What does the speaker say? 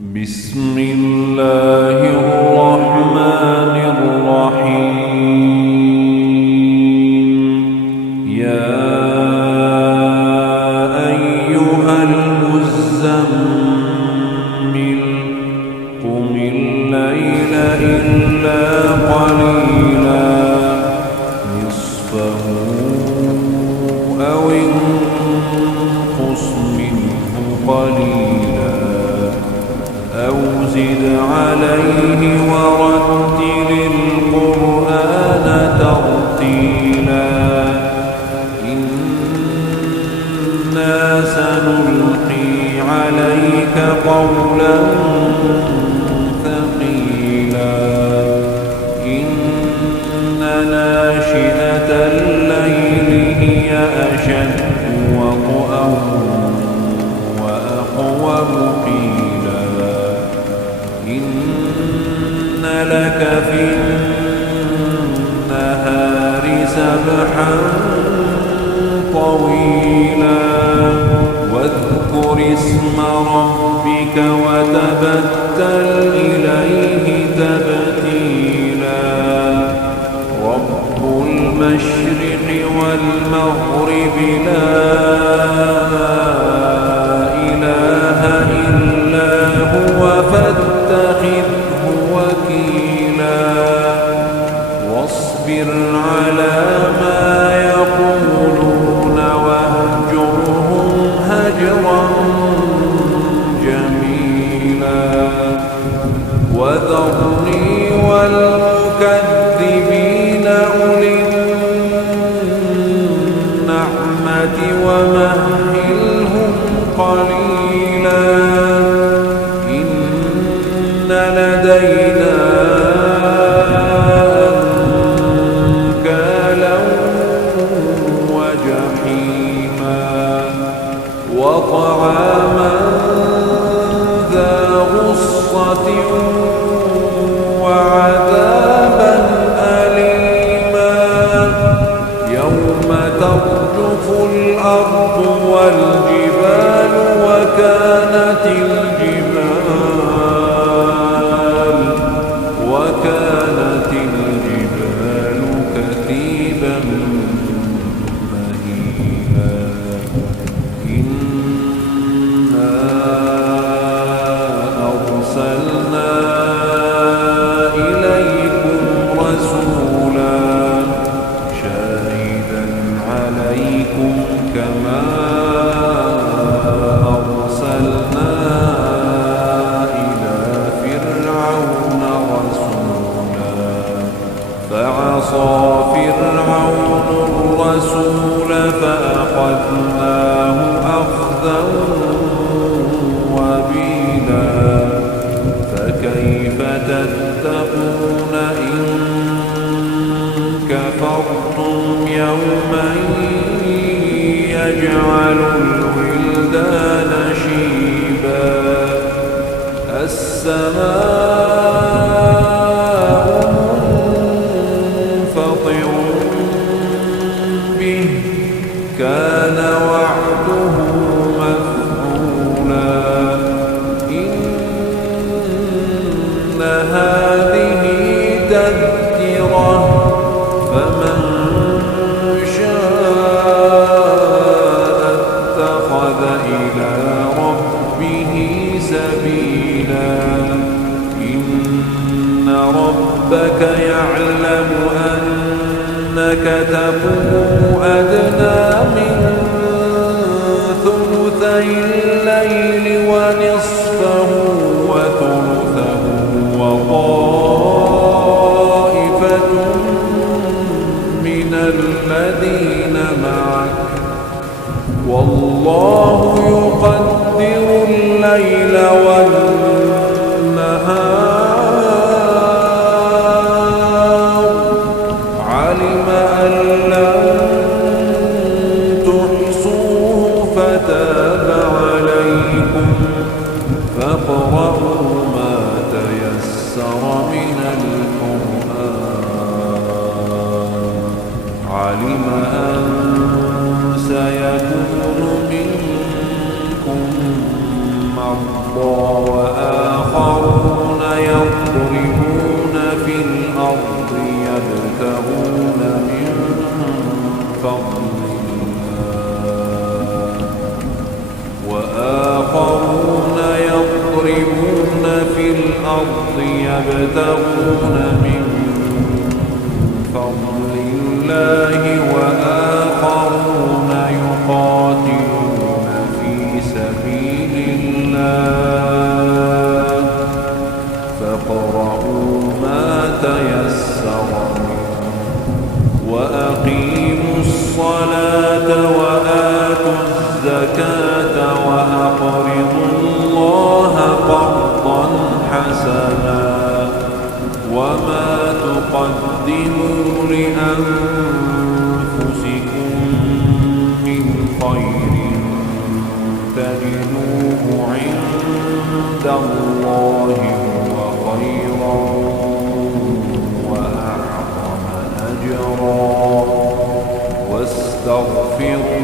بسم الله الرحمن الرحيم. يا أيها المزمل قم الليل إلا قليلا نصفه أو انقص منه قليلا أو زد عليه ورتل القرآن ترتيلا إنا سنلقي عليك قولا ثقيلا إن ناشئة الليل هي أشد وطئا وأقوم قيلا إن لك في النهار سبحا طويلا واذكر اسم ربك وتبتل إليه تبتيلا رب المشرق والمغرب لا إله إلا هو فاتخذه وكيلا واصبر على ما يقولون واهجرهم هجرا جميلا وذرني والمكذبين أولي النعمة ومهلهم قليلا إن لدينا أنكالا وجحيما وطعاما ذا غصة وعذابا أليما يوم ترجف الأرض والجبال وكانت الجبال كثيبا مهيلا إنا أرسلنا إليكم رسولا شاهدا عليكم كما أرسلنا إلى فرعون رسولا فعصى فرعون الرسول فأخذناه أخذا وبيلا فكيف تتقون إن كفرتم يوما يجعل الولدان شيبا السماء منفطر به كان وعده مفعولا إن هذه تذكرة فمن شاء اتخذ إلى ربه سبيلا إن ربك يعلم أنك تقوم أدنى من ثلثي الليل ونصفه وثلثه وطائفة من الذين معك والله يقدر الليل والنهار علم أن لن تحصوه فتاب عليكم فاقرؤوا ما تيسر من القرآن علم أن سيكون منكم مرضى وآخرين يبتغون من فضل الله وآخرون يقاتلون في سبيل الله فاقرؤوا ما تيسر منه وأقيموا الصلاة وآتوا الزكاة وأقرضوا الله قرضا حسنا وما تقدموا لأنفسكم من خير تجدوه عند الله هو خيرا وأعظم أجرا واستغفروا